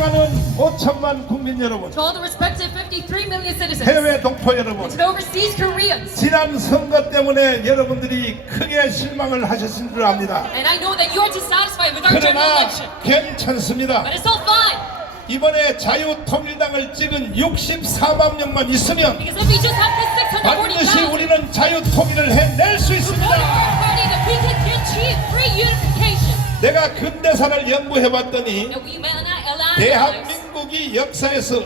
존경하는 5천만 국민 여러분, To all the respective 53 million citizens, 해외 동포 여러분, to the overseas Koreans, 지난 선거 때문에 여러분들이 크게 실망을 하셨을 줄 압니다. and I know that you are dissatisfied with our general 그러나 election, 괜찮습니다. but it's all fine. 이번에 자유통일당을 찍은 64만 명만 있으면 Because if we just have this 반드시 640,000 우리는 자유통일을 해낼 수 voted for 있습니다. our party, that we can achieve free unification. 내가 근대사를 연구해봤더니 And we may not allow 대한민국이 역사에서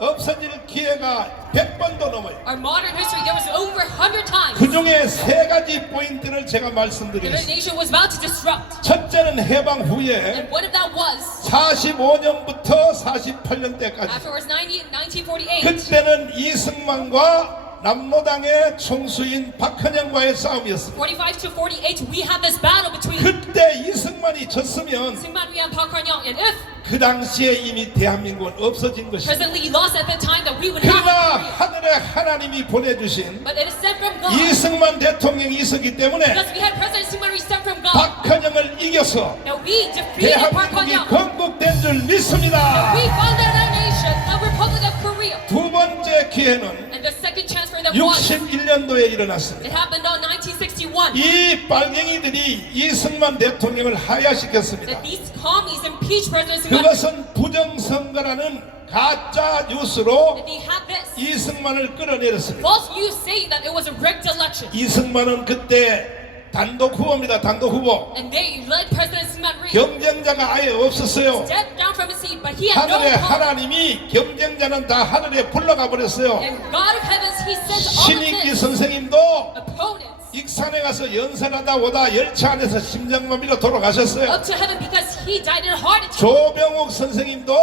없어질 기회가 100번도 넘어요. our modern history. There was over 100 times 그 중에 세 가지 포인트를 제가 that our 말씀드리겠습니다. nation was about to disrupt. 첫째는 해방 후에 And one of that was 45년부터 48년대까지 afterwards 1948. 그때는 이승만과 남로당의 총수인 박헌영과의 싸움이었습니다. 45 to 48, we had this battle between 그때 이승만이 졌으면 Syngman Rhee and Park Han-young, and if 그 당시에 이미 대한민국은 없어진 것입니다. President Lee lost at that time, that we would not 그러나 have Korea. 하늘에 하나님이 보내주신 But it is sent from God. 이승만 대통령이 있었기 때문에 Because we had President Syngman Rhee sent from God. 박헌영을 이겨서 Now we defeated Park 대한민국이 Han-young. 건국된 줄 믿습니다. We founded our nation, the Republic of Korea. 두 번째 기회는 And the second transfer that was, 61년도에 일어났습니다. it happened on 1961. 이 빨갱이들이 이승만 대통령을 하야시켰습니다. That these commies impeached President Syngman Rhee. 그것은 부정선거라는 가짜 뉴스로 That they had this 이승만을 끌어내렸습니다. false news saying that it was a rigged election. 이승만은 그때 단독 후보입니다. 단독 후보. And they led President Syngman Rhee 경쟁자가 아예 없었어요. stepped down from his seat, but he had no 하늘의 opponent. 하나님이 경쟁자는 다 하늘에 불러가 버렸어요. And God of heavens, he sent all of 신익기 his 선생님도 opponents 익산에 가서 연설하다 오다 열차 안에서 심장마비로 돌아가셨어요. up to heaven because he died in a heart attack. 조병욱 선생님도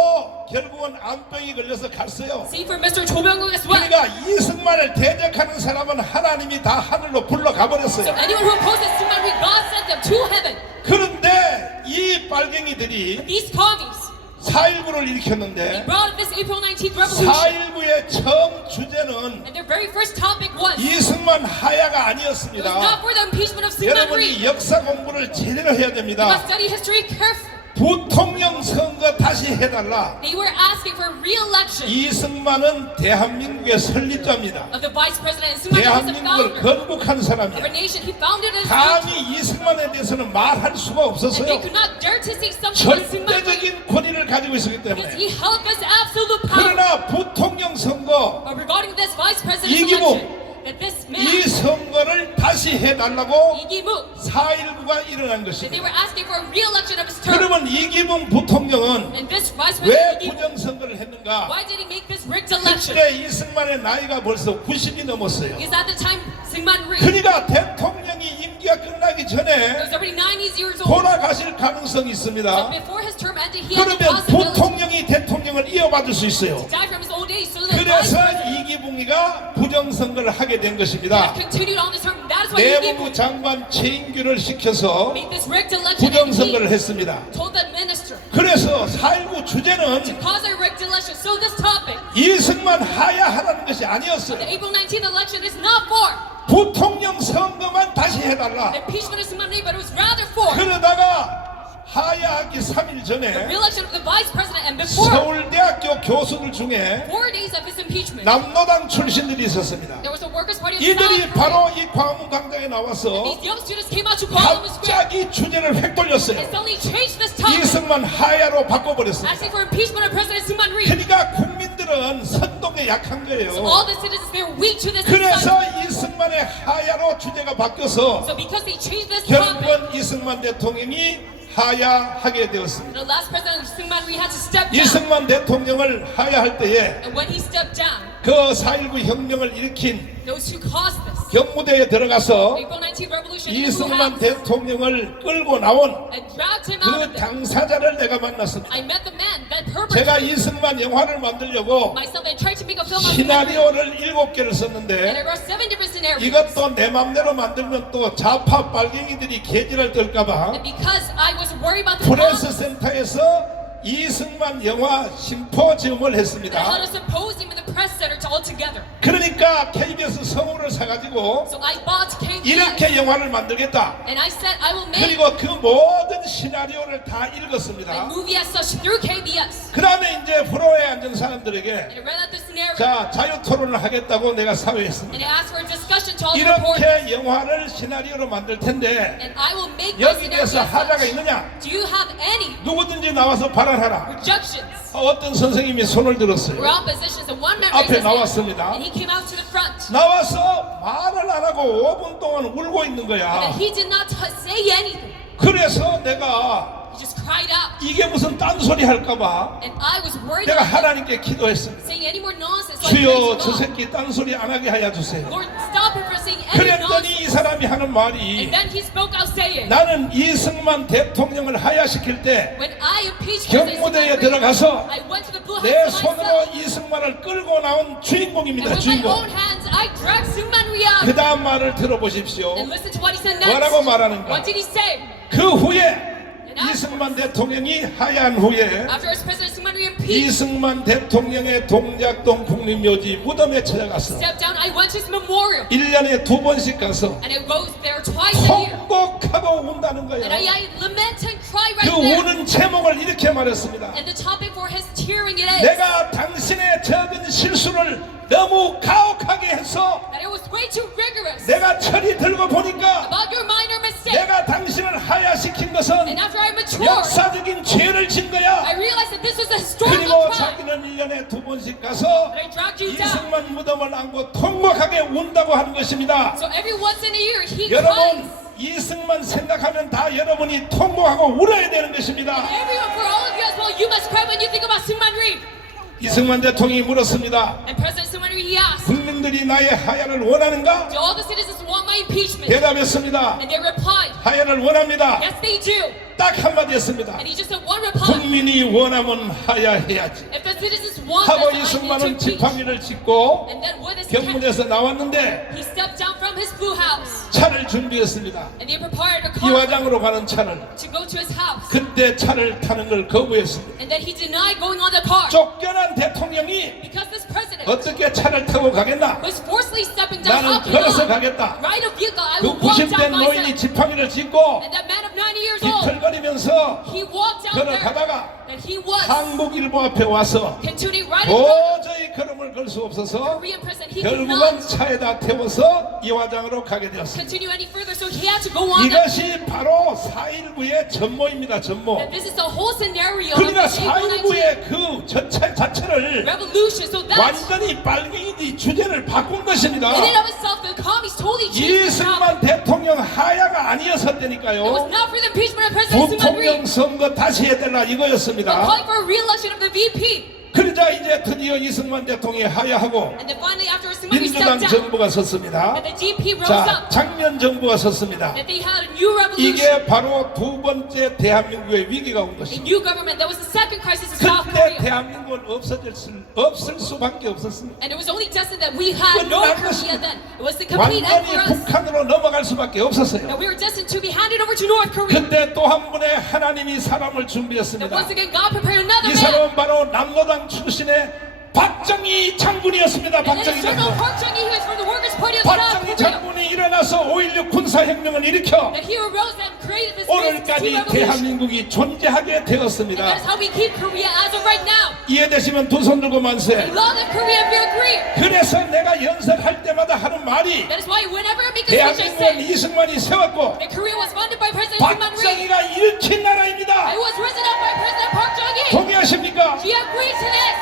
결국은 암병이 걸려서 갔어요. Same for Mr. Cho Byung-wook as well. 그러니까 이승만을 대적하는 사람은 하나님이 다 하늘로 불러가 버렸어요. Anyone who opposes Syngman Rhee, God sent them to heaven. 그런데 이 빨갱이들이 These commies, 4.19를 they 일으켰는데 brought this April 19th revolution. 4.19의 처음 주제는 And their very first topic was 이승만 하야가 it was not 아니었습니다. for the impeachment of Syngman Rhee. 여러분이 역사 공부를 제대로 해야 You 됩니다. must study history carefully. 부통령 선거 다시 해달라. They were asking for re-election 이승만은 대한민국의 설립자입니다. of the vice president, and Syngman Rhee was the 대한민국을 founder 건국한 of a 사람이에요. nation. He founded his country. 감히 이승만에 대해서는 말할 수가 And they 없었어요. could not dare to say something about Syngman Rhee 절대적인 권위를 가지고 있었기 because 때문에. he held this absolute power. 그러나 부통령 선거 But regarding this vice president's 이기복, election, that this 이 man, 선거를 다시 해달라고 이기묵, 4.19가 일어난 that they 것입니다. were asking for a re-election of his term. 그러면 이기붕 부통령은 And this vice 왜 president, 이기묵, 부정선거를 했는가? why did he make this rigged election? 그때 이승만의 나이가 벌써 90이 넘었어요. Because at the time, Syngman Rhee 그러니까 대통령이 임기가 끝나기 전에 was already 90 years old. 돌아가실 가능성이 So 있습니다. before his term ended, he had the 그러면 possibility 부통령이 대통령을 이어받을 수 있어요. to die from his old age. So the vice 그래서 president 이기붕이가 부정선거를 하게 된 것입니다. continued on this term. That is why he 내무부 장관 최인규를 시켜서 made this rigged election. And 부정선거를 he 했습니다. told the minister 그래서 4.19 주제는 cause a rigged election. So this topic, 이승만 하야하라는 것이 the 아니었어요. April 19th election, is not for 부통령 선거만 다시 해달라. the impeachment of Syngman Rhee, but it was rather for 그러다가 하야하기 3일 전에 re-election of the vice president. And before 서울대학교 교수들 중에 4 days of his impeachment, 남노당 출신들이 있었습니다. there was a workers' party of 이들이 South Korea. 바로 이 광화문 광장에 나와서 These young students came out to Gwangwon Square 갑자기 주제를 획 돌렸어요. and suddenly changed this topic, 이승만 하야로 바꿔버렸습니다. asking for impeachment of President Syngman Rhee. 그러니까 국민들은 선동에 약한 So 거예요. all the citizens, they were weak to this 그래서 society. 이승만의 하야로 주제가 바뀌어서 So because they changed this topic, 결국은 이승만 대통령이 하야하게 되었습니다. the last president Syngman Rhee had to step down. 이승만 대통령을 하야할 때에 And when he stepped down, 그 4.19 혁명을 일으킨 those who caused this 경무대에 들어가서 April 19th revolution in the Blue 이승만 House 대통령을 끌고 나온 and dragged him out of 그 there. 당사자를 내가 만났습니다. I met the man that 제가 perpetrated 이승만 영화를 만들려고 myself and tried to make a film on Syngman Rhee. 시나리오를 7개를 And 썼는데 there were 7 different scenarios. 이것도 내 맘대로 만들면 또 좌파 빨갱이들이 개지를 떨까봐 And because I was worried about the 프레스 problems, 센터에서 이승만 영화 심포지엄을 They 했습니다. held a symposium in the press center all together. 그러니까 KBS 성우를 사가지고 So I bought KBS 이렇게 영화를 만들겠다. and I said I will make 그리고 그 모든 시나리오를 다 a 읽었습니다. movie as such through KBS. 그 다음에 이제 프로에 앉은 사람들에게 And I read out the scenario 자 자유 토론을 하겠다고 내가 사회했습니다. and I asked for a discussion to all the reporters. 이렇게 영화를 시나리오로 만들 텐데 And I will make the 여기 scenario 대해서 as 하자가 such. 있느냐? Do you have any 누구든지 나와서 발언하라. rejections 어떤 선생님이 손을 or 들었어요. oppositions? And one man 앞에 raised his hand 나왔습니다. and he came out to the front. 나와서 말을 안 하고 5분 동안 울고 있는 거야. And he did not say anything. 그래서 내가 He just cried out. 이게 무슨 딴소리 할까봐 And I was worried 내가 about 하나님께 기도했습니다. saying any more nonsense. So I prayed 주여 to 저 God. 새끼 딴소리 안 하게 하여 주세요. Lord, stop him from saying any 그랬더니 nonsense. 이 사람이 하는 말이 And then he spoke out saying, 나는 이승만 대통령을 하야시킬 때 when I impeached 경무대에 President 들어가서 I went to the Blue 내 House 손으로 myself. 이승만을 끌고 나온 And 주인공입니다. with my 주인공. own hands, I dragged Syngman Rhee out. 그 다음 말을 들어보십시오. And listen to what he said next. 뭐라고 말하는가? What did he say? 그 후에 이승만 대통령이 하야한 후에 After his President Syngman Rhee impeached, 이승만 대통령의 동작동 국립묘지 무덤에 찾아갔어. stepped down, I went to his memorial. 1년에 2번씩 가서 And I rose there twice a year. 통곡하고 운다는 And 거예요. I lament and cry 그 right there. 우는 제목을 이렇게 말했습니다. And the topic for his tearing it is 내가 당신의 적은 실수를 너무 가혹하게 해서 that it was way too rigorous 내가 철이 들고 보니까 about your minor mistake. 내가 당신을 하야시킨 것은 And after I matured, 역사적인 죄를 진 거야. I realized that this was a historical 그리고 crime. 자기는 1년에 2번씩 가서 And I dragged you down. 이승만 무덤을 안고 통곡하게 운다고 하는 것입니다. So every once in a year, he cries. 여러분 이승만 생각하면 다 여러분이 통곡하고 울어야 되는 것입니다. Everyone, for all of you as well, you must cry when you think about Syngman Rhee. 이승만 대통령이 물었습니다. And President Syngman Rhee, he asked, 국민들이 나의 하야를 원하는가? do all the citizens want my impeachment? 대답했습니다. And they replied, 하야를 원합니다. yes, they do. 딱 한마디 했습니다. And he just said one reply. 국민이 원하면 하야해야지. If the citizens want 하고 this, I need to 이승만은 impeach. 지팡이를 짚고 And then with his hand, 경문에서 나왔는데 he stepped down from his blue house. 차를 준비했습니다. And they prepared a car 이화장으로 가는 차를. to go to his house. 그때 차를 타는 걸 거부했습니다. And then he denied going on the car. 쫓겨난 대통령이 Because this president 어떻게 차를 타고 가겠나? was forcefully stepping down. 나는 How can 걸어서 I 가겠다. ride a vehicle? I 그 will walk 90대 down 노인이 myself. 지팡이를 짚고 And that man of 90 years old, 비틀거리면서 he walked down there. 걸어가다가 And he was 한국일보 앞에 와서 continuing right in front 도저히 걸음을 걸 수 of 없어서 Korean president. He could 결국은 not 차에다 태워서 이화장으로 가게 되었습니다. continue any further, so he had to go on. 이것이 바로 4.19의 전모입니다. 전모. And this is the whole scenario of 그러니까 the April 19 4.19의 그 전체 자체를 revolution. So that 완전히 빨갱이들이 주제를 바꾼 것입니다. in and of itself, the commies totally changed the 이승만 topic. 대통령 하야가 It was 아니었었다니까요. not for the impeachment of President Syngman Rhee, 부통령 선거 다시 해달라 but 이거였습니다. calling for a re-election of the VP. 그러자 이제 드디어 이승만 대통령이 하야하고 And then finally, after Syngman Rhee 민주당 stepped down, 정부가 섰습니다. and the GP rose 자, up, 장면 정부가 섰습니다. and they had a new revolution, 이게 바로 두 번째 대한민국의 위기가 온 a 것입니다. new government. That was the second crisis in South 그때 Korea. 대한민국은 없을 수밖에 없었습니다. And it was only destined that we had no 끝난 Korea 것입니다. then. It was the complete end 완전히 for us. 북한으로 넘어갈 수밖에 없었어요. That we were destined to be handed over to North Korea. 그때 또 한 분의 하나님이 사람을 And 준비했습니다. once again, God prepared another 이 man. 사람은 바로 남로당 출신의 박정희 장군이었습니다. And then 박정희 General 장군. Park Chung-hee, who is from the Workers' Party of South 박정희 Korea, 장군이 일어나서 5.16 군사혁명을 일으켜 that he arose and created this 오늘까지 revolution. 대한민국이 존재하게 And that 되었습니다. is how we keep Korea as of right now. 이해되시면 두 손 들고 We 만세. love that Korea and we agree. 그래서 내가 연설할 때마다 하는 말이 That is why whenever I make a speech, I 대한민국은 say 이승만이 세웠고 that Korea was founded by President Syngman Rhee. 박정희가 일으킨 It 나라입니다. was risen up by President Park Chung-hee. 동의하십니까? Do you agree to this?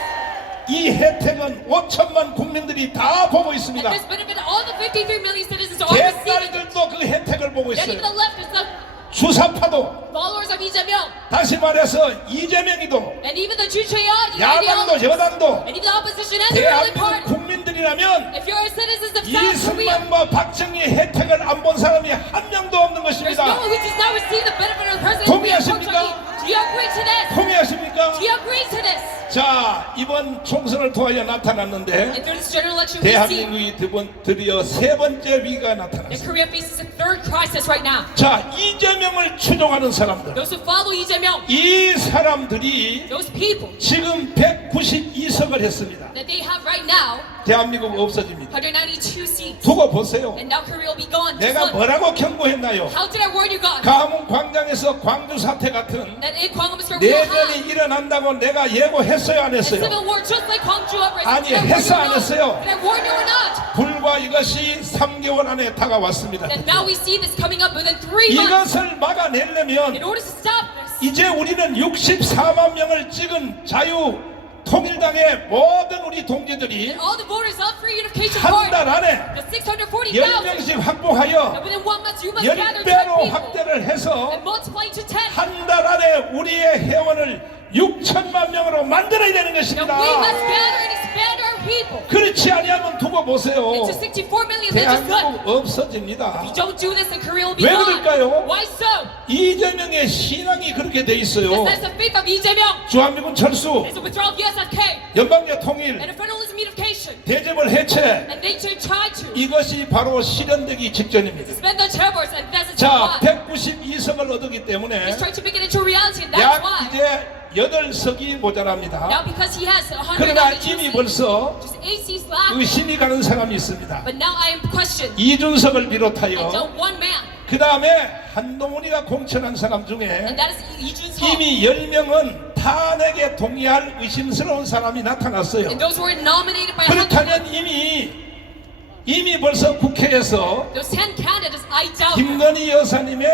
이 혜택은 5천만 국민들이 다 보고 And 있습니다. this benefit, all the 53 million citizens are receiving it. 옛날들도 그 혜택을 보고 And even 있어요. the leftists, the 주사파도 followers of Lee Jae-myung, 다시 말해서 이재명이도 and even the Choo Choi-yeon, the 야당도 ideologists, 여당도 and even the opposition and the ruling 대한민국 party. 국민들이라면 If you're citizens of South Korea, 이승만과 박정희의 혜택을 안 본 사람이 한 명도 없는 there's 것입니다. no one who does not receive the benefit of President Park 동의하십니까? Chung-hee. Do you agree to this? 동의하십니까? 동의하십니까? Do you agree to this? 자, 이번 총선을 통하여 나타났는데 And through this general election, we see 대한민국이 드디어 세 번째 위기가 that 나타났습니다. Korea faces a third crisis right now. 자, 이재명을 추종하는 사람들, Those who follow Lee Jae-myung, 이 사람들이 those people 지금 192석을 했습니다. that they have right now, 대한민국 없어집니다. 192 seats. 두고 보세요. And now Korea will be gone. Just 내가 look. 뭐라고 경고했나요? How did I warn you guys? 가문 광장에서 광주 사태 같은 That in Gwangwon Square we will 내전이 have 일어난다고 내가 예고했어요, 안 a 했어요? civil war just like Gwangju uprising. 아니, Did I warn 했어, you 안 or not? 했어요? Did I warn you or not? 불과 이것이 3개월 안에 다가왔습니다. That now we see this coming up within 3 months. 이것을 막아내려면 In order to stop this, 이제 우리는 64만 명을 찍은 자유 통일당의 모든 우리 동지들이 and all the voters of Free Unification 한 Party, 달 안에 the 640,000, 10명씩 확보하여 and within 1 month you must gather 10 10배로 people 확대를 해서 and multiply to 10. 한 달 안에 우리의 회원을 6천만 명으로 만들어야 되는 Now 것입니다. we must gather and expand our people 그렇지 아니하면 두고 보세요. into 64 million. That's just good. 대한민국 없어집니다. If you don't do this, then Korea will be 왜 gone. 그럴까요? Why so? 이재명의 신앙이 그렇게 돼 있어요. Because that's the faith of Lee Jae-myung. 주한미군 철수, It's a withdrawal of the SFK 연방제 통일, and a federalism unification. 대접을 해체, And they should try to 이것이 바로 실현되기 직전입니다. suspend the terrors, and that's 자, why. 192석을 얻었기 때문에 He's trying to make it into reality, and that's 약 why. 이제 8석이 모자랍니다. Now because he has 그러나 192 이미 seats, 벌써 just 8 seats left. 의심이 가는 사람이 있습니다. But now I am questioned. 이준석을 And 비롯하여 one man, 그 다음에 한동훈이가 공천한 사람 중에 and that is Lee Jun-seo. 이미 10명은 탄핵에 동의할 의심스러운 사람이 나타났어요. And those who were nominated by 그렇다면 이미 벌써 국회에서 those 10 candidates, I doubt. 김건희 여사님의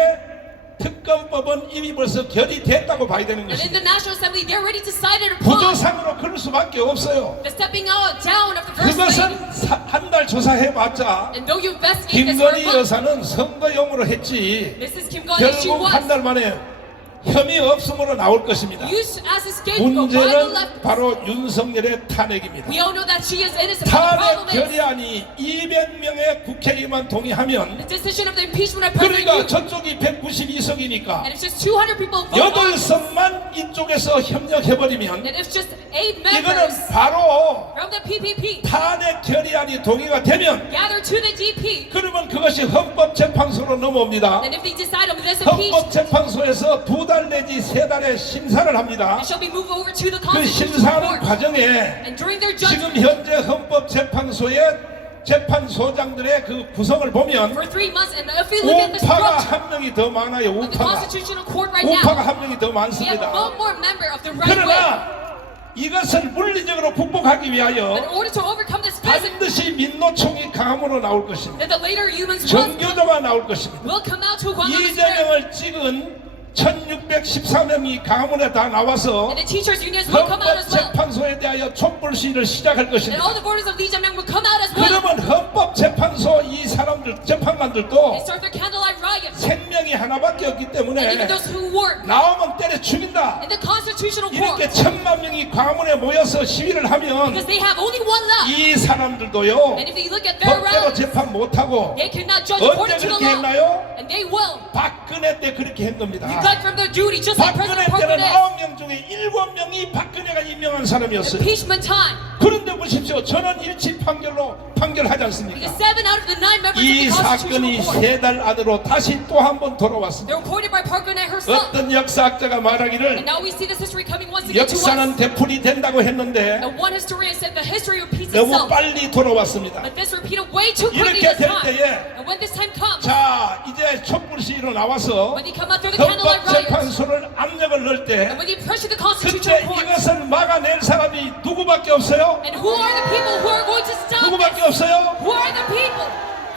특검법은 이미 벌써 결의됐다고 봐야 되는 And in 것입니다. the National Assembly, they already decided upon 부조상으로 그럴 수밖에 없어요. the stepping out down of the First Lady. 그것은 한 달 조사해봤자 And though you investigate this for a 김건희 month, 여사는 선거용으로 했지 this is Kim Go-hee, she 결국 한 was 달 만에 혐의 없음으로 나올 것입니다. used as a scapegoat by the 문제는 left. 바로 윤석열의 탄핵입니다. We all know that she is innocent. But the 탄핵 problem is 결의안이 200명의 국회의원만 동의하면 the decision of the impeachment of President 그러니까 Yoon. 저쪽이 192석이니까 And if just 200 people vote on it, 8석만 이쪽에서 협력해버리면 and if just 8 이거는 members 바로 from the PPP 탄핵 결의안이 동의가 되면 gather to the GP, 그러면 그것이 헌법재판소로 넘어옵니다. and if they decide on this impeachment, 헌법재판소에서 2달 내지 3달의 심사를 합니다. it shall be moved over to the 그 Constitutional 심사하는 Court. 과정에 And during their 지금 judgment, 현재 헌법재판소의 재판소장들의 그 구성을 보면 for 3 months, and if we look at the 우파가 structure 한 명이 더 많아요. of the 우파가 Constitutional Court right 우파가 now, 한 명이 더 we have 많습니다. one more member of the right wing. 그러나 이것을 물리적으로 극복하기 In 위하여 order to overcome this present, 반드시 민노총이 강함으로 나올 것입니다. that the later humans will 정교조가 나올 것입니다. come out to Gwangwon Square. 이재명을 찍은 1614명이 강원에 다 나와서 And the teachers' unions will come out as well. 헌법재판소에 대하여 촛불 시위를 시작할 And 것입니다. all the voters of Lee Jae-myung will come out as well. 그러면 헌법재판소 이 사람들 They 재판관들도 start their candlelight riot. 생명이 하나밖에 없기 And 때문에 even those who work 나오면 때려 죽인다. in the Constitutional 이렇게 Court, 1000만 명이 광화문에 모여서 시위를 하면 because they have only one left. 이 사람들도요 And if you look at their 법대로 rallies, 재판 못하고 they cannot judge 언제 according to the 그렇게 law. 했나요? And they will 박근혜 때 그렇게 한 겁니다. neglect from their duty, just like 박근혜 President Park 때는 Geun-hye. 9명 중에 7명이 박근혜가 임명한 사람이었어요. Impeachment time. 그런데 보십시오. 저는 일치 판결로 판결하지 않습니까? Because 7 out of the 9 members of 이 the 사건이 Constitutional Court, 3달 안으로 다시 또 한 번 돌아왔습니다. they're reported by Park Geun-hye herself. 어떤 역사학자가 And 말하기를 now we see this history coming once again to us. 역사는 되풀이 된다고 했는데 And one historian said the history repeats 너무 itself. 빨리 돌아왔습니다. But this repeated way too quickly 이렇게 this 될 time. 때에 And when this time comes, 자 이제 촛불 시위로 나와서 when they come out through the candlelight riot, 헌법재판소를 압력을 넣을 때 and when they pressure the 그때 Constitutional Court, 이것을 막아낼 사람이 누구밖에 없어요? and who are the people who are going to stop 누구밖에 this? 없어요? Who are the people?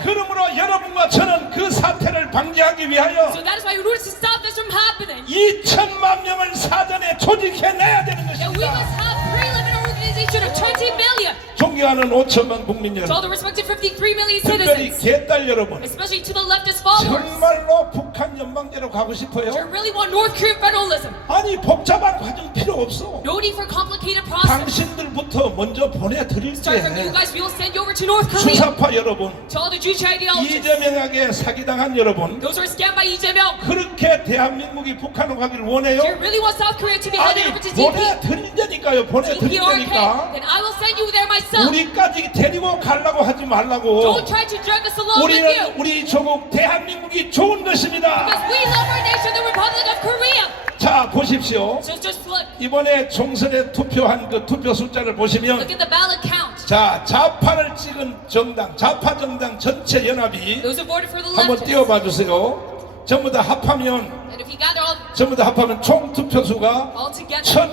그러므로 여러분과 저는 그 사태를 방지하기 위하여 So that is why in order to stop this from happening, 2천만 명을 사전에 조직해내야 되는 that we 것입니다. must have pre-limited organization of 20 million. 존경하는 5천만 국민 To 여러분, all the respected 53 million 특별히 citizens, 개딸 여러분, especially to the leftist followers, 정말로 북한 연방제로 가고 do you 싶어요? really want North Korean federalism? 아니 복잡한 과정 필요 없어. No need for complicated process. 당신들부터 먼저 보내드릴게. Start from you guys, we will send you over to North Korea. 수사파 여러분, To all the Jewish ideologists, 이재명에게 사기당한 여러분, those who are scammed by Lee Jae-myung, 그렇게 대한민국이 북한으로 가기를 원해요? do you really want South Korea to be 아니 headed over to DP? 보내드린다니까요. DPRK, 보내드린다니까. then I will send you there myself. 우리까지 데리고 가려고 하지 말라고. Don't try to drag us along with 우리는 you. 우리 조국 대한민국이 좋은 것입니다. Because we love our nation, the Republic of Korea. 자 보십시오. So just look 이번에 총선에 투표한 그 투표 숫자를 보시면, at the ballot count. 자 좌파를 찍은 정당, 좌파 정당 전체 연합이 Those who voted for the 한번 leftists. 띄워봐 주세요. 전부 다 합하면 And if you gather all 전부 다 합하면 총 투표수가 together,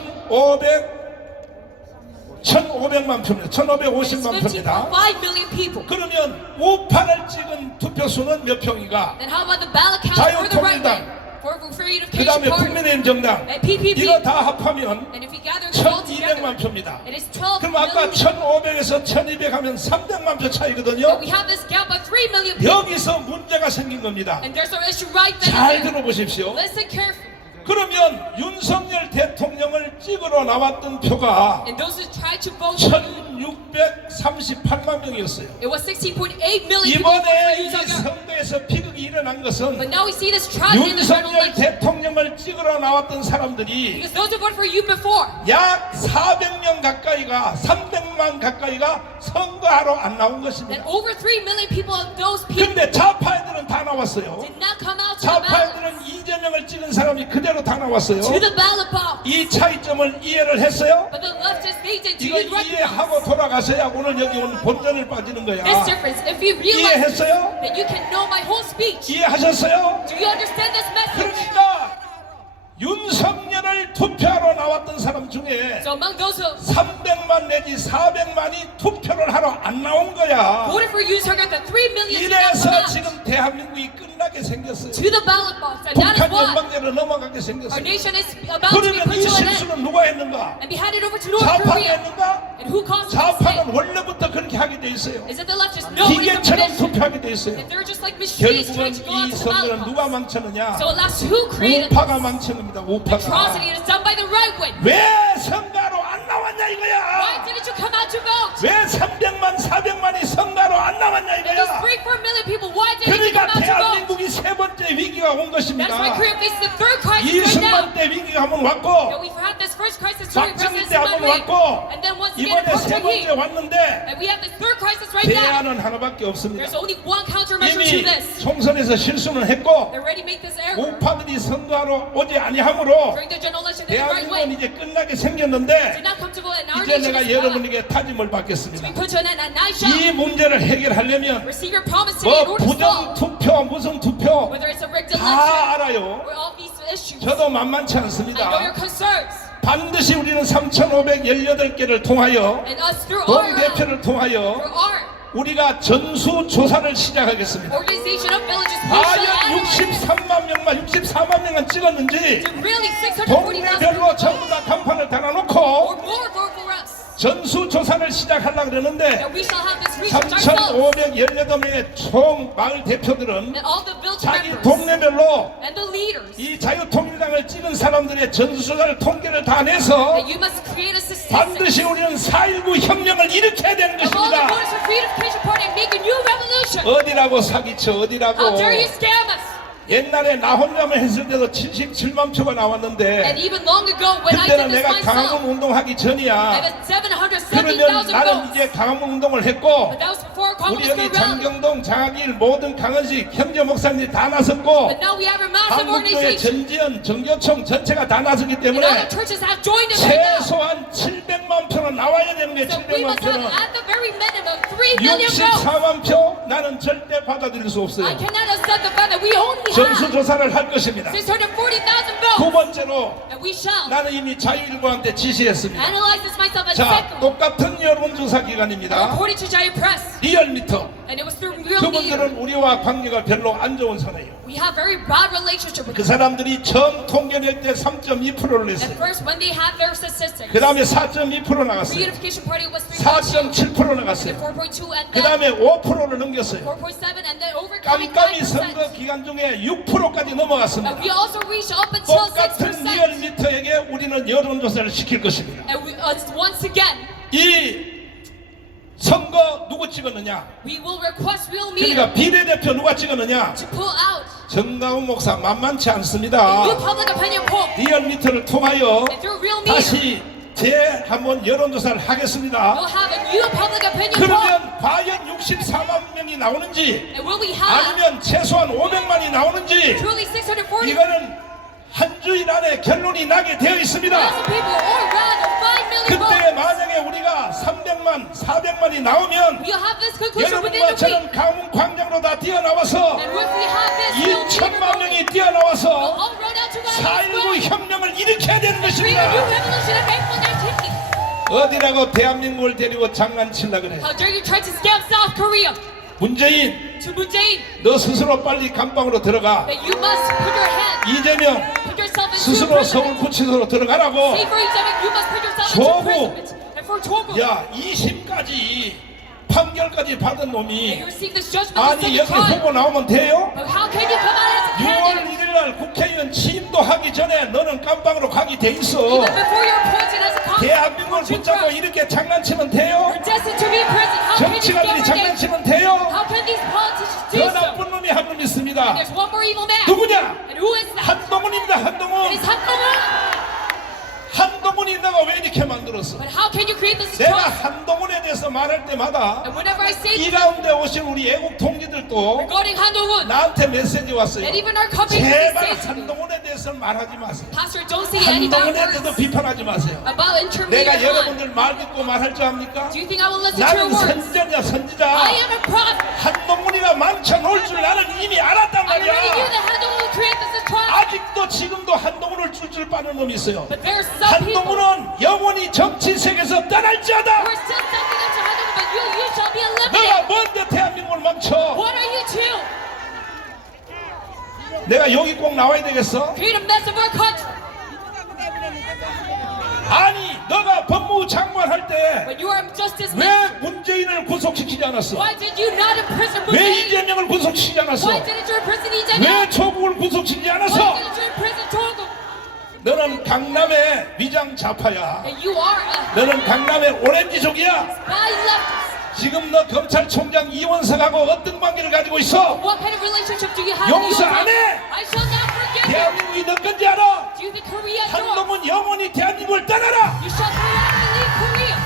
1,500만 표입니다. 1,550만 표입니다. 5 million people. 그러면 우파를 찍은 투표수는 몇 표인가? Then how about the ballot count for the right wing? For Freedom 그 다음에 Party. 국민의힘 정당, And PPP. 이거 다 합하면 And if you gather it all together, 1,200만 표입니다. it is 12 그럼 아까 million. 1,500에서 1,200 하면 300만 표 차이거든요. And we have this gap of 3 million people. 여기서 문제가 생긴 겁니다. And there's an issue right 잘 there. 들어보십시오. Listen carefully. 그러면 윤석열 대통령을 찍으러 나왔던 표가 And those who tried to vote, 1,638만 명이었어요. it was 16.8 million people for 이번에 이 Yoon Suk-yeol. 선거에서 비극이 일어난 것은 But now we see this tragedy in the general 윤석열 election. 대통령을 찍으러 나왔던 사람들이 Because those who voted for you before, 약 400명 가까이가, 300만 가까이가 선거하러 안 나온 that 것입니다. over 3 million people of those people 근데 좌파애들은 다 나왔어요. did not come out to the ballot, 좌파애들은 이재명을 찍은 사람이 그대로 다 나왔어요. to the ballot box. 이 차이점을 이해를 했어요? But the leftists, they did. Do 이거 you recognize 이해하고 돌아가셔야 오늘 여기 오늘 본전을 빠지는 거야. this difference? If you realize this, 이해했어요? then you can know my whole speech. 이해하셨어요? Do you understand this message? 그러니까 윤석열을 투표하러 나왔던 사람 중에 So among those who 300만 내지 400만이 투표를 하러 안 나온 거야. voted for you, Sir, the 3 million did not come 이래서 out 지금 대한민국이 끝나게 생겼어요. to the ballot box. And that is 북한 why 연방제로 넘어가게 our 생겼어요. nation is about to be 그러면 put 이 to an end 실수는 누가 했는가? and be handed over to North 좌파가 Korea. 했는가? And who caused this 좌파는 mistake? 원래부터 그렇게 하게 돼 있어요. Is it the leftists? No, it is the 기계처럼 tradition. 투표하게 돼 있어요. If they're just like machines 결국은 trying to go 이 out to the ballot 선거는 누가 box. 망쳤느냐? So alas, who created 우파가 this 망친 겁니다. 우파가. atrocity? It is done by the right wing. 왜 선거로 안 나왔냐 Why 이거야? didn't you come out to vote? 왜 300만 400만이 선거로 안 나왔냐 And these 이거야? 3-4 million people, why didn't you come 그러니까 out to vote? 대한민국이 세 번째 위기가 온 That's why 것입니다. Korea faces the third crisis right now. 이승만 때 위기가 한번 Now 왔고, we've had this first crisis during 박정희 President 때 한번 Syngman Rhee. 왔고, And then once again, 이번에 Park 세 Chung-hee. 번째 왔는데 And we have this third crisis right now. 대안은 하나밖에 없습니다. There's only one countermeasure to 이미 this. 총선에서 실수는 했고 They already made this error. 우파들이 선거하러 오지 아니하므로 During the general election, they the right 대한민국은 way. 이제 끝나게 생겼는데 Did not come to vote, and our 이제 nation 내가 is gone. 여러분에게 다짐을 We 받겠습니다. put to an end, and I shall 이 문제를 해결하려면 receive your promise today in 뭐 order to 부정 solve, 투표 무슨 투표 whether it's a rigged 다 election 알아요. or all these issues. 저도 만만치 I know your 않습니다. concerns. 반드시 우리는 3,518개를 통하여 And us through our 동대표를 통하여 through our 우리가 전수조사를 시작하겠습니다. organization of villages, we shall 과연 analyze 63만 명만 64만 명만 찍었는지 to really 640,000 동네별로 전부 다 간판을 달아놓고 or more vote for us. 전수조사를 시작하려고 그러는데 That we shall have this research ourselves. 3,518명의 총 마을 대표들은 And all the village 자기 members 동네별로 and the leaders. 이 자유통일당을 찍은 사람들의 전수조사를 통계를 다 내서 That you must create a statistic 반드시 우리는 4.19 혁명을 일으켜야 되는 of all the 것입니다. voters for Freedom Party and make a new revolution. 어디라고 사기쳐 How 어디라고. dare you scam us? 옛날에 나 혼자만 했을 때도 77만 표가 And 나왔는데 even long ago when I 그때는 did this 내가 myself, 강화문 운동하기 I 전이야. had 그러면 770,000 나는 votes. 이제 강화문 운동을 했고 But that was before 우리 Congress 여기 got rallied. 장경동, 장학일, 모든 강은식, 현재 목사님들이 다 나섰고 But now we have a massive 한국교회 organization. 전지현, 정교총 전체가 다 나섰기 And all 때문에 the churches have joined us right now. 최소한 700만 표는 나와야 되는 게 So we 700만 must have 표는 at the very minimum 3 million votes. 64만 표 나는 절대 받아들일 수 I 없어요. cannot accept the fact that we only have 전수조사를 할 것입니다. 640,000 두 votes. 번째로 And we shall 나는 이미 자유일보한테 지시했습니다. analyze this myself as 자, second. 똑같은 여론조사 기관입니다. According to Jayu Press, 리얼 And it was through real media. 그분들은 우리와 관계가 별로 안 좋은 사람이에요. We have very bad relationship with 그 them. 사람들이 처음 통계낼 때 3.2%를 At 냈어요. first, when they had their statistics, 그 다음에 4.2% 나갔어요. reunification party was 3.2, 4.7% and 나갔어요. 4.2, and 그 then 다음에 5%를 넘겼어요. 4.7, and then overcoming 깜깜이 선거 5%. 기간 중에 6%까지 넘어갔습니다. And we also reached up until 똑같은 6%. 리얼미터에게 우리는 여론조사를 시킬 것입니다. And once again, 이 선거 누구 찍었느냐? we will request real media 그러니까 비례대표 누가 찍었느냐? to pull out 정가훈 목사 만만치 a 않습니다. new public opinion poll. 리얼미터를 통하여 And through real media, 다시 한번 여론조사를 하겠습니다. we'll have a new public opinion poll. 그러면 과연 64만 명이 나오는지 And will we have 아니면 최소한 500만이 나오는지 truly 640,000 이거는 한 주일 안에 결론이 나게 되어 있습니다. people or rather 5 million 그때 votes? 만약에 우리가 300만, 400만이 나오면 We'll have this conclusion within 여러분과 the week. 저는 강원 광장으로 다 뛰어나와서 And if we have this, we'll meet 2천만 명이 we'll 뛰어나와서 all run out to God 4.19 혁명을 일으켜야 되는 create a new 것입니다. revolution and make one their king. 어디라고 대한민국을 데리고 장난치려 그래. How dare you try to scam South Korea? 문재인, To Moon Jae-in, 너 스스로 빨리 감방으로 들어가. that you must put your hand, 이재명, put yourself into 스스로 서울 imprisonment. 구치소로 들어가라고. Say for Lee you must put yourself into 조국. imprisonment. And for Chogu, 야, 2심까지 판결까지 받은 and 놈이 you receive this judgment the 아니 second 여기 time. 후보 나오면 돼요? But how can you come out as a 6월 candidate? 1일 날 국회의원 취임도 하기 전에 너는 깜방으로 가기 돼 있어. Even before you're appointed as a 대한민국을 붙잡고 congressman, 이렇게 장난치면 돼요? you're destined to be in prison. How can you 정치가들이 govern it? 장난치면 돼요? How can these politicians do 더 so? 나쁜 놈이 한 놈 있습니다. There's one more evil man. 누구냐? And who is that? 한동훈입니다. It 한동훈. is 한동훈. 한동훈이 내가 왜 이렇게 만들었어? But how can you create this 내가 trust? 한동훈에 대해서 말할 때마다 And whenever I say 이 가운데 오신 우리 애국 동지들도 regarding 한동훈, 나한테 메시지 왔어요. and even our company 제발 say to me, 한동훈에 대해서 말하지 마세요. Pastor, don't say any bad 한동훈에 대해서 words 비판하지 마세요. about intermediate 내가 one. 여러분들 말 듣고 말할 줄 압니까? Do you think I will listen to your 나는 words? 선지자냐 I 선지자. am a prophet. 한동훈이가 망쳐놓을 줄 나는 이미 알았단 I already knew 말이야. that Han동훈 will create this trust. 아직도 지금도 한동훈을 줄 빠는 놈이 있어요. But there are some people who 한동훈은 영원히 정치 세계에서 떠날지어다. are still standing up to Han동훈, but you shall be 너가 eliminated. 뭔데 대한민국을 망쳐? What are you to? 내가 여기 꼭 나와야 되겠어? Create a mess of our country. 아니 너가 법무부 장관 할 때 When you are justice 왜 minister, 문재인을 구속시키지 않았어? why did you not imprison Moon 왜 Jae-in? 이재명을 구속시키지 않았어? Why didn't you imprison Lee Jae-myung? 왜 조국을 구속시키지 Why 않았어? didn't you imprison Chogu? 너는 강남의 위장 좌파야. And you are a 너는 강남의 오렌지족이야. spy leftist. 지금 너 검찰총장 이원석하고 어떤 관계를 가지고 있어? What kind of relationship do you have? 용서 with your 안 해. brother? I shall not forgive you. 대한민국이 너 건지 알아? Do you think Korea is yours? 한동훈 영원히 대한민국을 떠나라. You shall forever leave Korea.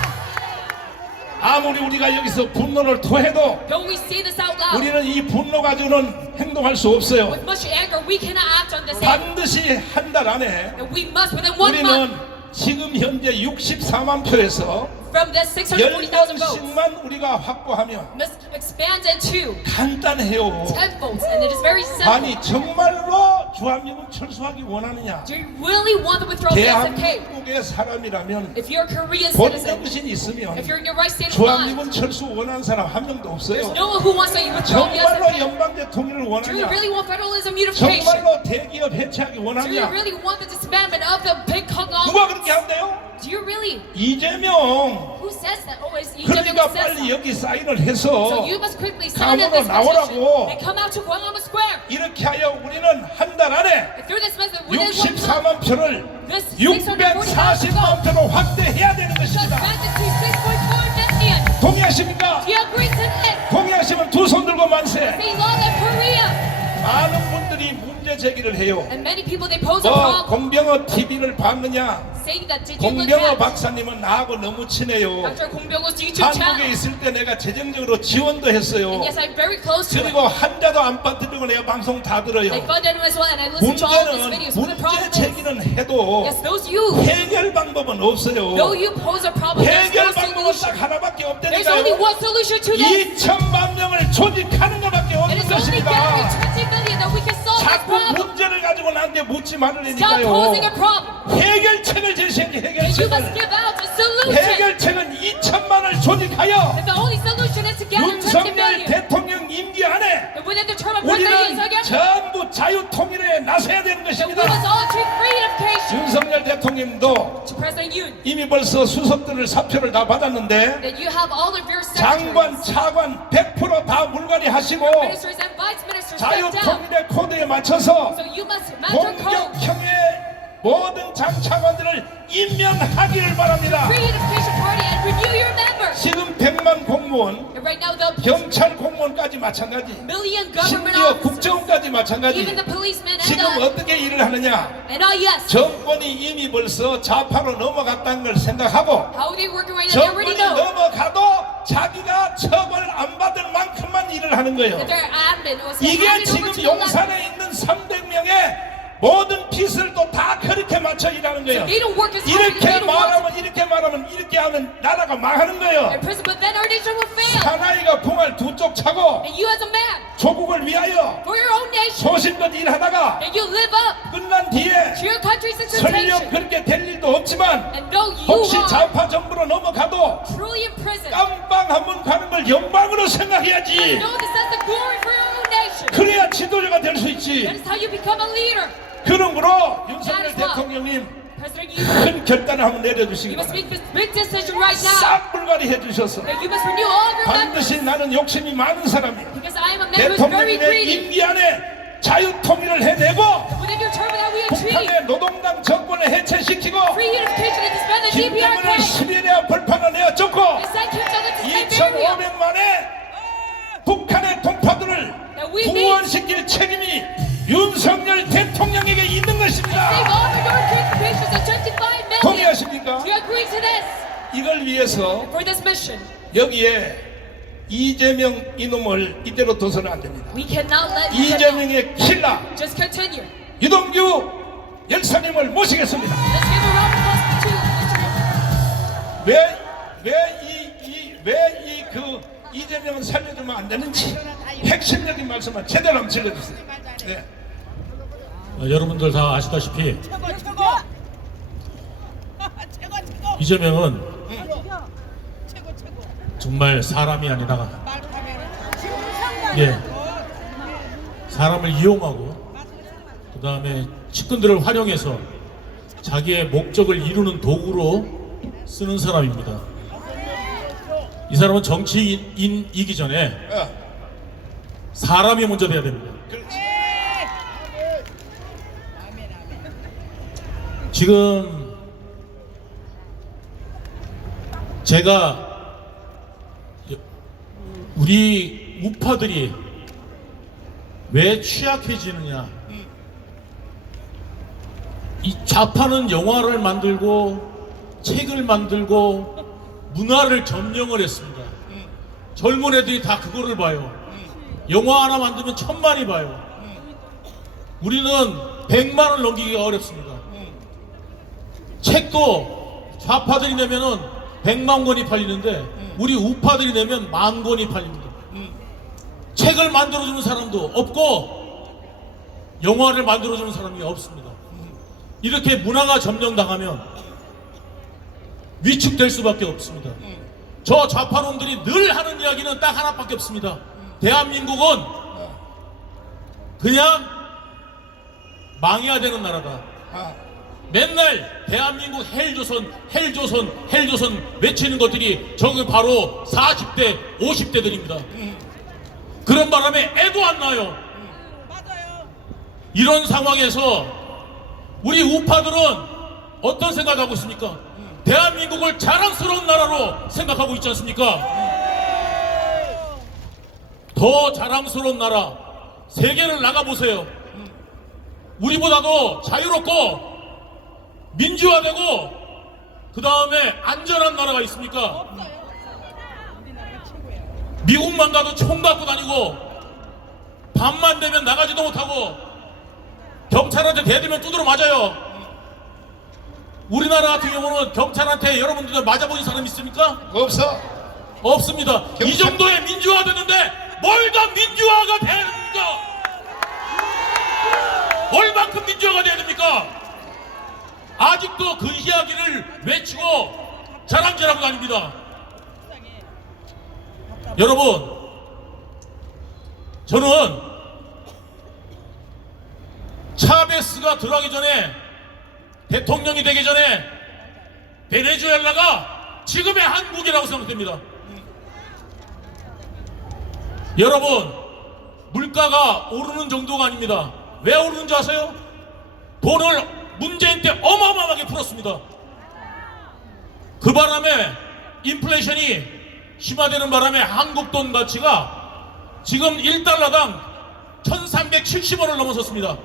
아무리 우리가 여기서 분노를 토해도 Don't we say this out loud? 우리는 이 분노 가지고는 행동할 수 없어요. With much anger, we cannot act on this anger. 반드시 한 달 안에 And we must, within 1 month, 우리는 지금 현재 64만 표에서 from this 640,000 votes, 10명씩만 우리가 확보하면 must expand into 간단해요. 10 votes. And it is very simple. 아니 정말로 주한미군 철수하기 원하느냐? Do you really want the withdrawal of the SFK? 대한민국의 사람이라면 If you're a Korean citizen, 본정신이 있으면 if you're in your right state of mind, 주한미군 철수 원하는 사람 한 명도 there's 없어요. no one who wants to withdraw the 정말로 SFK. 연방제 통일을 Do you 원하냐? really want federalism unification? 정말로 대기업 해체하기 Do you 원하냐? really want the disbandment of the big 누가 conglomerates? 그렇게 한대요? Do you really? 이재명. Who says that? Oh, it's Lee 그러니까 Jae-myung who says 빨리 that. 여기 사인을 So 해서 you must quickly sign in 강으로 this petition 나오라고. and come out to Gwanghwamun Square. 이렇게 하여 우리는 한 달 안에 And through this method, within 1 month, 64만 표를 this 640만 표로 확대해야 되는 shall 것입니다. expand it to 6.4 million. 동의하십니까? Do you agree to this? 동의하시면 두 손 들고 만세. Say long live Korea. 많은 분들이 문제 제기를 해요. And many people, they pose a 뭐 problem, 공병호 TV를 봤느냐? saying that did you look 공병호 at 박사님은 나하고 너무 친해요. Dr. Kong Byung-ho's YouTube channel? 한국에 있을 때 내가 재정적으로 지원도 했어요. And yes, I'm very close to it. 그리고 한자도 안 빠뜨리고 내가 방송 다 들어요. I funded him as well, and I listen to all of his 문제는 videos. But the 문제 problem is, 제기는 해도 yes, those you, 해결 방법은 없어요. though you pose a problem, there's 해결 no 방법은 solution. 딱 하나밖에 There's only 없다니까요. one solution to this. 2천만 명을 조직하는 것밖에 It 없는 is only gathering 것입니다. 20 million that we can solve this 자꾸 problem. 문제를 가지고 나한테 묻지 Stop 말으니까요. posing a problem. 해결책을 제시해야지 And you must 해결책을. give out a solution. 해결책은 2천만을 조직하는 합하여 that the only solution is to gather 20 윤석열 million. 대통령 임기 안에 And within the term of President 우리는 Yoon 전부 자유통일에 나서야 되는 we 것입니다. must all achieve freedomcation. 윤석열 대통령도 To President Yoon, 이미 벌써 수석들을 사표를 다 받았는데 that you have all of your 장관, secretaries, 차관 100%다 물갈이 하시고 ministers and vice ministers stepped down. 자유통일의 코드에 맞춰서 So you must match your code. 공격형의 모든 장차관들을 임명하기를 바랍니다. Freedomcation party and renew your members. 지금 100만 공무원, And right now the 경찰 공무원까지 마찬가지, million government 심지어 officers, 국정원까지 마찬가지. even the policemen and 지금 the 어떻게 일을 하느냐? and yes, 정권이 이미 벌써 좌파로 넘어갔다는 걸 생각하고 how are they working right now? They already 정권이 know 넘어가도 자기가 처벌 안 받을 만큼만 일을 하는 거예요. that their admin was 이게 handed over 지금 to the left. 용산에 있는 300명의 모든 빚을 또 다 그렇게 맞춰 일하는 거예요. They don't work as hard as they 이렇게 don't want. 말하면 이렇게 말하면 이렇게 하면 나라가 망하는 거예요. In prison, but then our nation will fail. 사나이가 풍알 두 쪽 차고 And you as a man, 조국을 위하여 for your own nation, 소신껏 일하다가 and you live up 끝난 뒤에 to your country's 설령 expectation. 그렇게 될 일도 없지만 And though you 혹시 are 좌파 정부로 넘어가도 truly in prison, 깜빵 한 번 가는 걸 영광으로 생각해야지. know this as the glory for your own nation. 그래야 지도자가 될 수 That 있지. is how you become a leader. 그러므로 윤석열 That is why. 대통령님 President Yoon, 큰 결단을 한번 you 내려주시기 must 바랍니다. make this big decision right now. 싹 불가리 해주셔서 That you must renew all of your members. 반드시 나는 욕심이 많은 사람이에요. Because I am a man who is very 대통령의 greedy. 임기 안에 자유통일을 해내고 Within your term that we achieve 북한의 노동당 정권을 해체시키고 free unification and disband the 김정은을 DPRK. 시베리아 벌판을 내어 쫓고 And send Kim Jong-un to Siberia. 2,500만의 북한의 동파들을 That we need 구원시킬 책임이 윤석열 대통령에게 있는 save 것입니다. all of your North Korean patients of 25 million. 동의하십니까? Do you agree to this? 이걸 위해서 For this mission, 여기에 이재명 이놈을 이대로 둬서는 안 됩니다. we cannot let you get out. 이재명의 킬러 Just continue. 유동규 열사님을 모시겠습니다. Let's give a round of applause to 왜 그 이재명은 살려주면 안 되는지 핵심적인 말씀만 제대로 한번 질러주세요. 네. 여러분들 다 아시다시피 최고 이재명은 최고 정말 사람이 아니라 말하면 사람을 이용하고 그 다음에 측근들을 활용해서 자기의 목적을 이루는 도구로 쓰는 사람입니다. 이 사람은 정치인이기 전에 사람이 먼저 돼야 됩니다. 지금 제가 우리 우파들이 왜 취약해지느냐, 이 좌파는 영화를 만들고 책을 만들고 문화를 점령을 했습니다. 젊은 애들이 다 그거를 봐요. 영화 하나 만들면 1000만이 봐요. 우리는 100만을 넘기기가 어렵습니다. 책도 좌파들이 내면은 100만 권이 팔리는데 우리 우파들이 내면 10,000권이 팔립니다. 책을 만들어주는 사람도 없고 영화를 만들어주는 사람이 없습니다. 이렇게 문화가 점령당하면 위축될 수밖에 없습니다. 저 좌파놈들이 늘 하는 이야기는 딱 하나밖에 없습니다. 대한민국은 그냥 망해야 되는 나라다. 맨날 대한민국 헬조선 외치는 것들이 저게 바로 40대 50대들입니다. 그런 바람에 애도 안 나요. 이런 상황에서 우리 우파들은 어떤 생각하고 있습니까? 대한민국을 자랑스러운 나라로 생각하고 있지 않습니까? 더 자랑스러운 나라 세계를 나가보세요. 우리보다도 자유롭고 민주화되고 그 다음에 안전한 나라가 있습니까? 미국만 가도 총 갖고 다니고 밤만 되면 나가지도 못하고 경찰한테 대들면 두드러 맞아요. 우리나라 같은 경우는 경찰한테 여러분들 맞아보신 사람 있습니까? 없어. 없습니다. 이 정도의 민주화 되는데 뭘 더 민주화가 됩니까? 얼만큼 민주화가 돼야 됩니까? 아직도 그 이야기를 외치고 자랑질하고 다닙니다. 여러분, 저는 차베스가 들어가기 전에, 대통령이 되기 전에 베네수엘라가 지금의 한국이라고 생각됩니다. 여러분, 물가가 오르는 정도가 아닙니다. 왜 오르는 줄 아세요? 돈을 문재인 때 어마어마하게 풀었습니다. 그 바람에 인플레이션이 심화되는 바람에 한국 돈 가치가 지금 1달러당 1370원을 넘어섰습니다.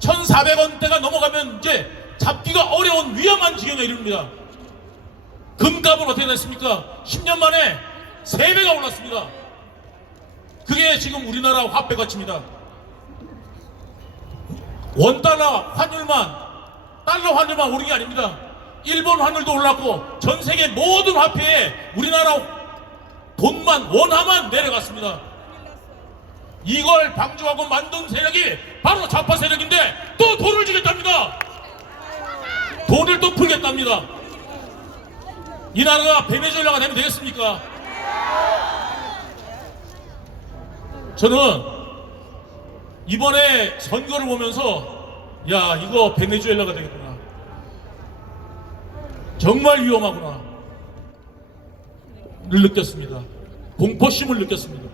1400원대가 넘어가면 이제 잡기가 어려운 위험한 지경에 이릅니다. 금값은 어떻게 됐습니까? 10년 만에 3배가 올랐습니다. 그게 지금 우리나라 화폐 가치입니다. 원달러 환율만, 달러 환율만 오른 게 아닙니다. 일본 환율도 올랐고 전 세계 모든 화폐에 우리나라 돈만, 원화만 내려갔습니다. 이걸 방조하고 만든 세력이 바로 좌파 세력인데 또 돈을 주겠답니다. 돈을 또 풀겠답니다. 이 나라가 베네수엘라가 되면 되겠습니까? 저는 이번에 선거를 보면서 야, 이거 베네수엘라가 되겠구나, 정말 위험하구나 를 느꼈습니다. 공포심을 느꼈습니다.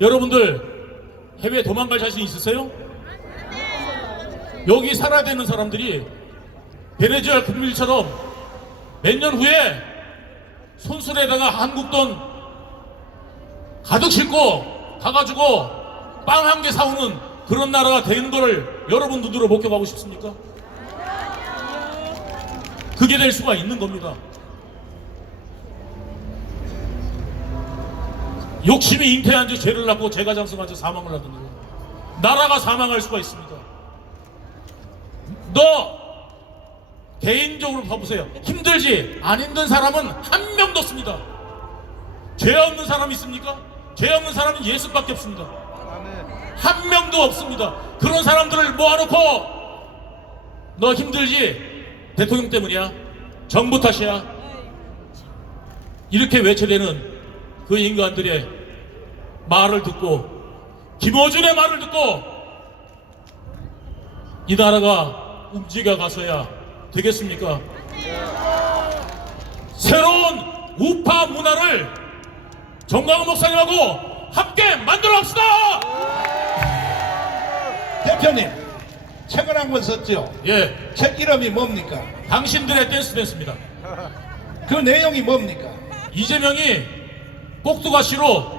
여러분들 해외 도망갈 자신 있으세요? 여기 살아야 되는 사람들이 베네수엘라 국민들처럼 몇 년 후에 손수레에다가 한국 돈 가득 싣고 가가지고 빵 한 개 사오는 그런 나라가 되는 거를 여러분 눈으로 목격하고 싶습니까? 그게 될 수가 있는 겁니다. 욕심이 잉태한 지 죄를 낳고 죄가 장성한 지 사망을 하는 거예요. 나라가 사망할 수가 있습니다. 너 개인적으로 봐보세요. 힘들지? 안 힘든 사람은 한 명도 없습니다. 죄 없는 사람 있습니까? 죄 없는 사람은 예수밖에 없습니다. 한 명도 없습니다. 그런 사람들을 모아놓고 너 힘들지? 대통령 때문이야? 정부 탓이야? 이렇게 외쳐대는 그 인간들의 말을 듣고, 김어준의 말을 듣고 이 나라가 움직여 가서야 되겠습니까? 새로운 우파 문화를 정광훈 목사님하고 함께 만들어 갑시다! 대표님, 책을 한 권 썼죠? 예, 책 이름이 뭡니까? 당신들의 댄스댄스입니다. 그 내용이 뭡니까? 이재명이 꼭두가시로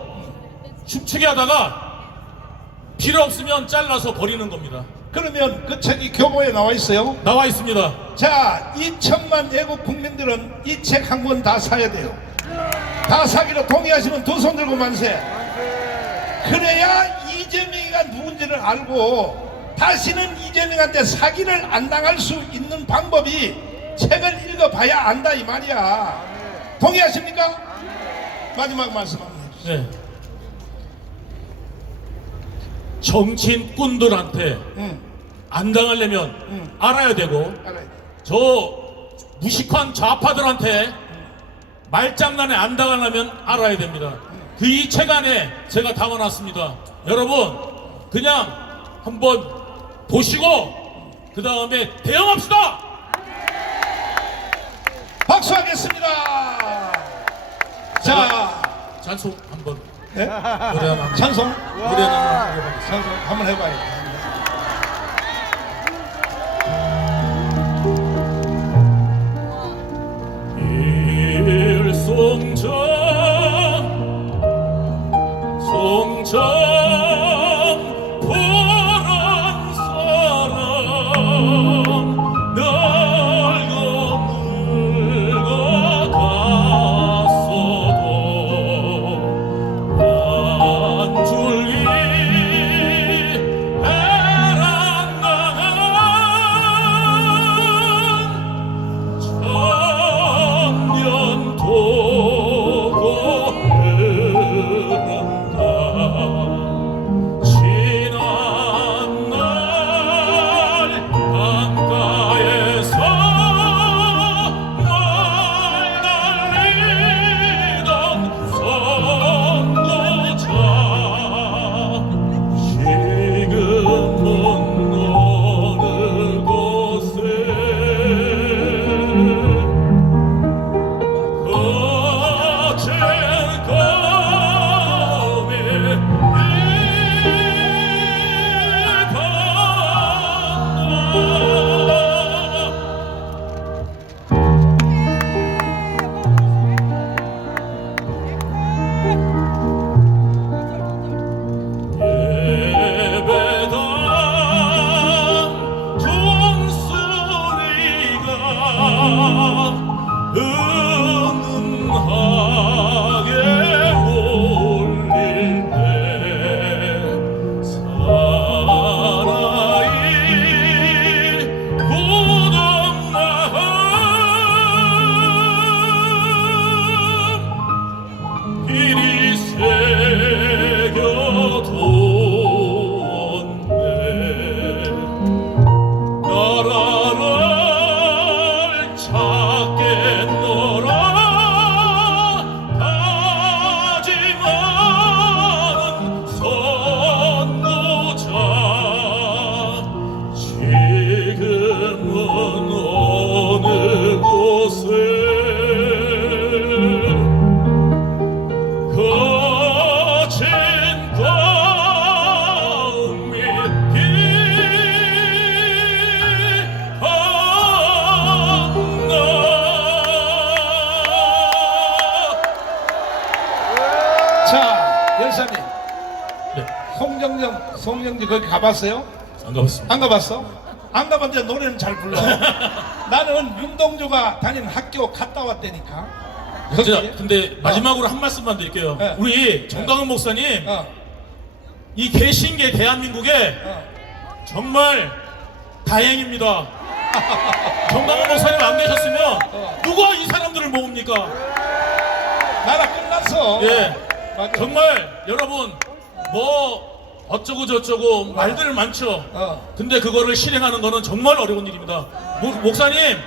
춤추게 하다가 필요 없으면 잘라서 버리는 겁니다. 그러면 그 책이 교보에 나와 있어요? 나와 있습니다. 자, 2천만 외국 국민들은 이 책 한 권 다 사야 돼요. 다 사기로 동의하시면 두 손 들고 만세. 그래야 이재명이가 누군지를 알고 다시는 이재명한테 사기를 안 당할 수 있는 방법이 책을 읽어봐야 안다 이 말이야. 동의하십니까? 마지막 말씀 한번 해주세요. 네. 정치인꾼들한테 안 당하려면 알아야 되고, 알아야 돼. 저 무식한 좌파들한테 말장난에 안 당하려면 알아야 됩니다. 그 이 책 안에 제가 담아놨습니다. 여러분 그냥 한번 보시고 그 다음에 대응합시다. 박수하겠습니다. 자, 찬송 한번, 네? 노래 한번, 찬송? 노래 한번 해보겠습니다. 찬송 한번 해봐요. 송정 보란 사람 날 늙어갔어도 한 줄기 송영지 거기 가봤어요? 안 가봤습니다. 안 가봤어? 안 가봤는데 노래는 잘 불러. 나는 윤동주가 다니는 학교 갔다 왔다니까. 진짜, 거기에? 근데 마지막으로 한 말씀만 드릴게요. 네. 우리 정강훈 목사님, 어, 이 개신계 대한민국에 어. 정말 다행입니다. 정강훈 목사님 안 계셨으면 누가 이 사람들을 모읍니까? 나라 끝났어. 예, 맞아. 정말 여러분 뭐 어쩌고 저쩌고 말들 많죠. 어. 근데 그거를 실행하는 거는 정말 어려운 일입니다. 목사님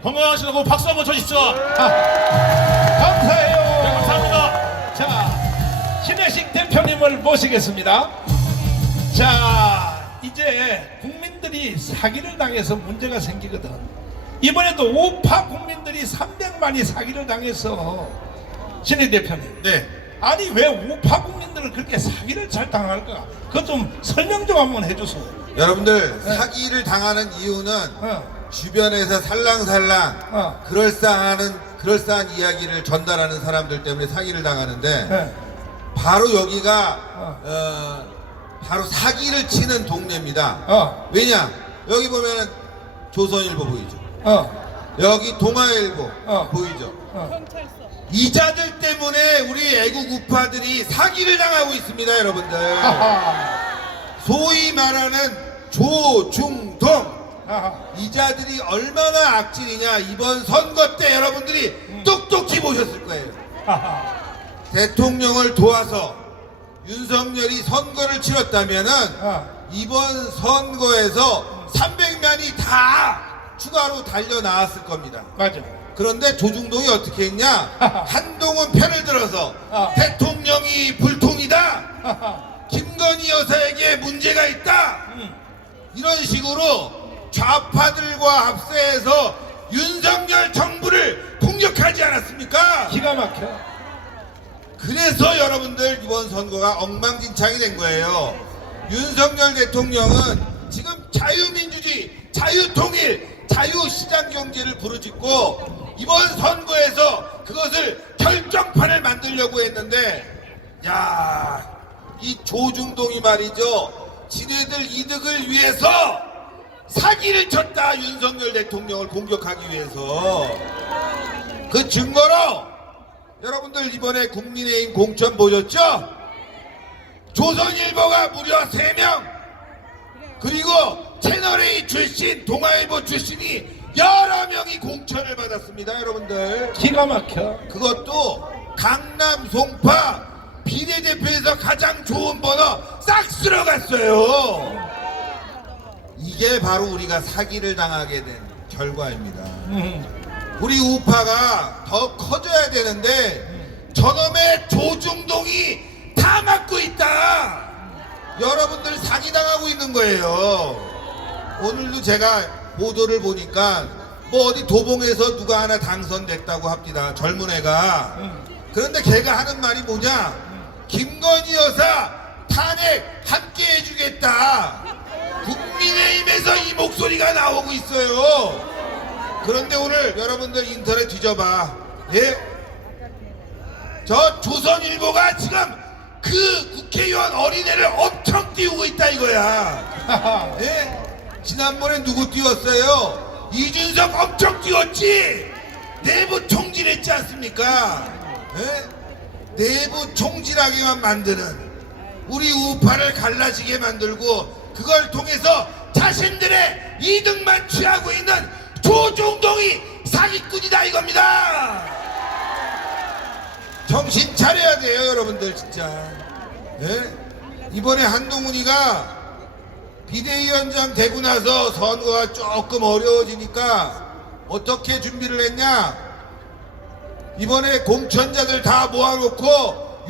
건강하시다고 박수 한번 쳐주십시오. 감사해요. 네, 감사합니다. 자, 신혜식 대표님을 모시겠습니다. 자, 이제 국민들이 사기를 당해서 문제가 생기거든. 이번에도 우파 국민들이 300만이 사기를 당해서 신혜 대표님. 네. 아니 왜 우파 국민들을 그렇게 사기를 잘 당할까? 그것 좀 설명 좀 한번 해주세요. 여러분들 사기를 당하는 이유는 주변에서 살랑살랑 그럴싸한 이야기를 전달하는 사람들 때문에 사기를 당하는데 네. 바로 여기가 바로 사기를 치는 동네입니다. 왜냐? 여기 보면은 조선일보 보이죠? 여기 동아일보 보이죠? 경찰서. 이자들 때문에 우리 애국 우파들이 사기를 당하고 있습니다, 여러분들. 소위 말하는 조중동 이자들이 얼마나 악질이냐. 이번 선거 때 여러분들이 똑똑히 보셨을 거예요. 대통령을 도와서 윤석열이 선거를 치렀다면은 이번 선거에서 300만이 다 추가로 달려 나왔을 겁니다. 맞아. 그런데 조중동이 어떻게 했냐? 한동훈 편을 들어서 대통령이 불통이다. 김건희 여사에게 문제가 있다. 이런 식으로 좌파들과 합세해서 윤석열 정부를 공격하지 않았습니까? 기가 막혀. 그래서 여러분들 이번 선거가 엉망진창이 된 거예요. 윤석열 대통령은 지금 자유민주주의, 자유통일, 자유시장 경제를 부르짖고 이번 선거에서 그것을 결정판을 만들려고 했는데, 야, 이 조중동이 말이죠. 지네들 이득을 위해서 사기를 쳤다. 윤석열 대통령을 공격하기 위해서. 그 증거로 여러분들 이번에 국민의힘 공천 보셨죠? 조선일보가 무려 3명, 그리고 채널A 출신, 동아일보 출신이 여러 명이 공천을 받았습니다, 여러분들. 기가 막혀. 그것도 강남 송파 비례대표에서 가장 좋은 번호 싹 쓸어갔어요. 이게 바로 우리가 사기를 당하게 된 결과입니다. 우리 우파가 더 커져야 되는데 저놈의 조중동이 다 막고 있다. 여러분들 사기당하고 있는 거예요. 오늘도 제가 보도를 보니까 뭐 어디 도봉에서 누가 하나 당선됐다고 합니다. 젊은 애가. 그런데 걔가 하는 말이 뭐냐? 김건희 여사 탄핵 함께 해주겠다. 국민의힘에서 이 목소리가 나오고 있어요. 그런데 오늘 여러분들 인터넷 뒤져봐. 예? 저 조선일보가 지금 그 국회의원 어린애를 엄청 띄우고 있다 이거야. 예? 지난번에 누구 띄웠어요? 이준석 엄청 띄웠지. 내부 총질했지 않습니까? 예? 내부 총질하게만 만드는, 우리 우파를 갈라지게 만들고 그걸 통해서 자신들의 이득만 취하고 있는 조중동이 사기꾼이다 이겁니다. 정신 차려야 돼요, 여러분들 진짜. 예? 이번에 한동훈이가 비대위원장 되고 나서 선거가 조금 어려워지니까 어떻게 준비를 했냐? 이번에 공천자들 다 모아놓고